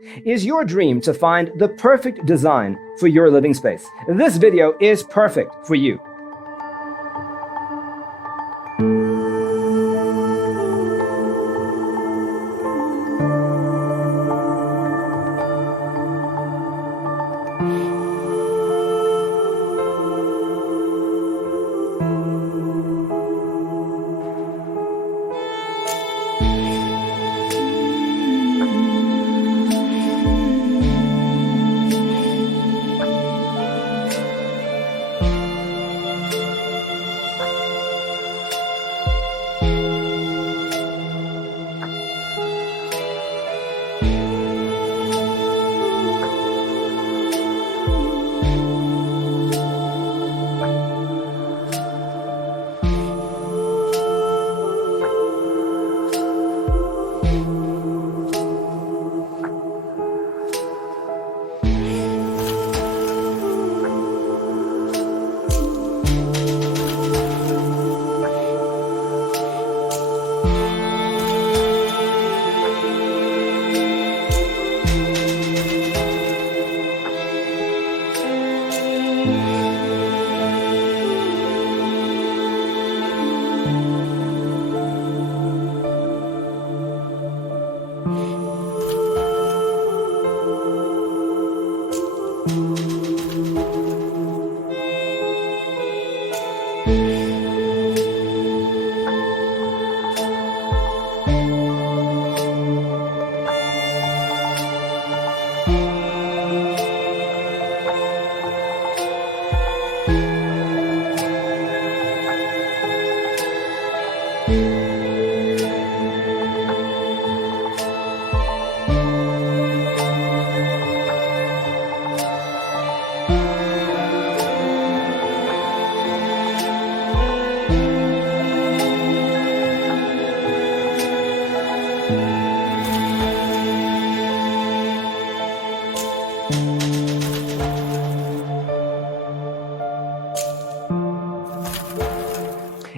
Is your dream to find the perfect design for your living space? This video is perfect for you.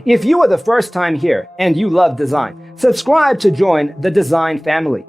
If you are the first time here and you love design, subscribe to join the design family.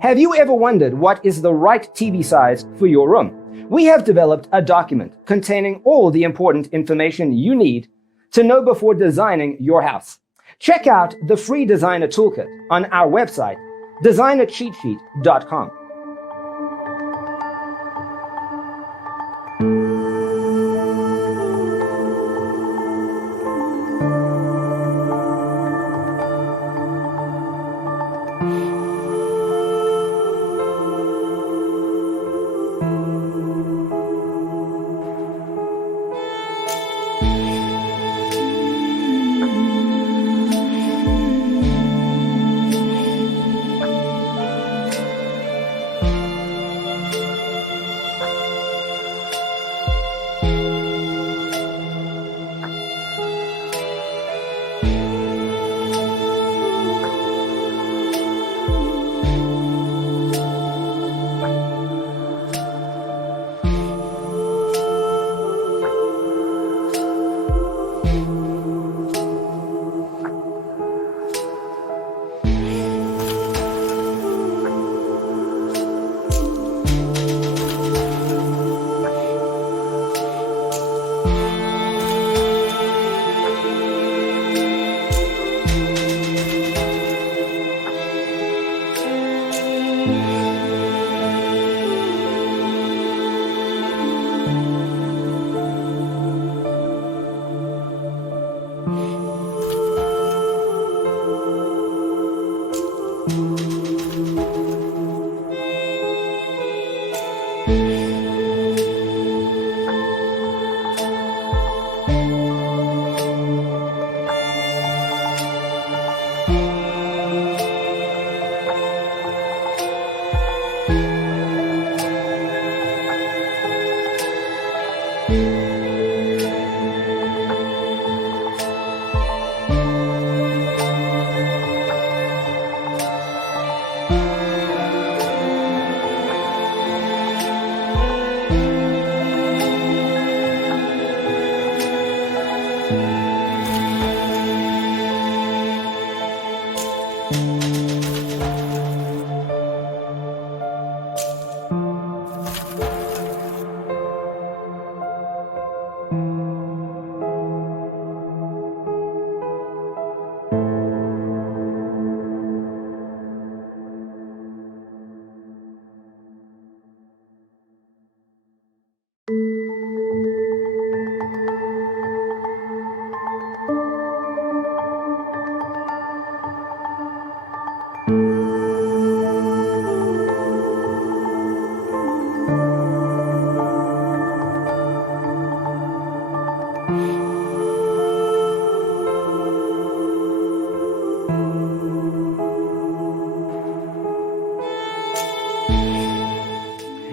Have you ever wondered what is the right TV size for your room? We have developed a document containing all the important information you need to know before designing your house. Check out the free designer toolkit on our website, designercheatsheet.com.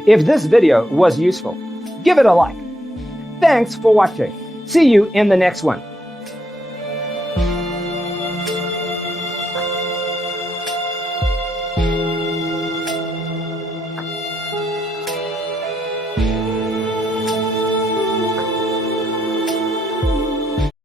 If this video was useful, give it a like. Thanks for watching. See you in the next one.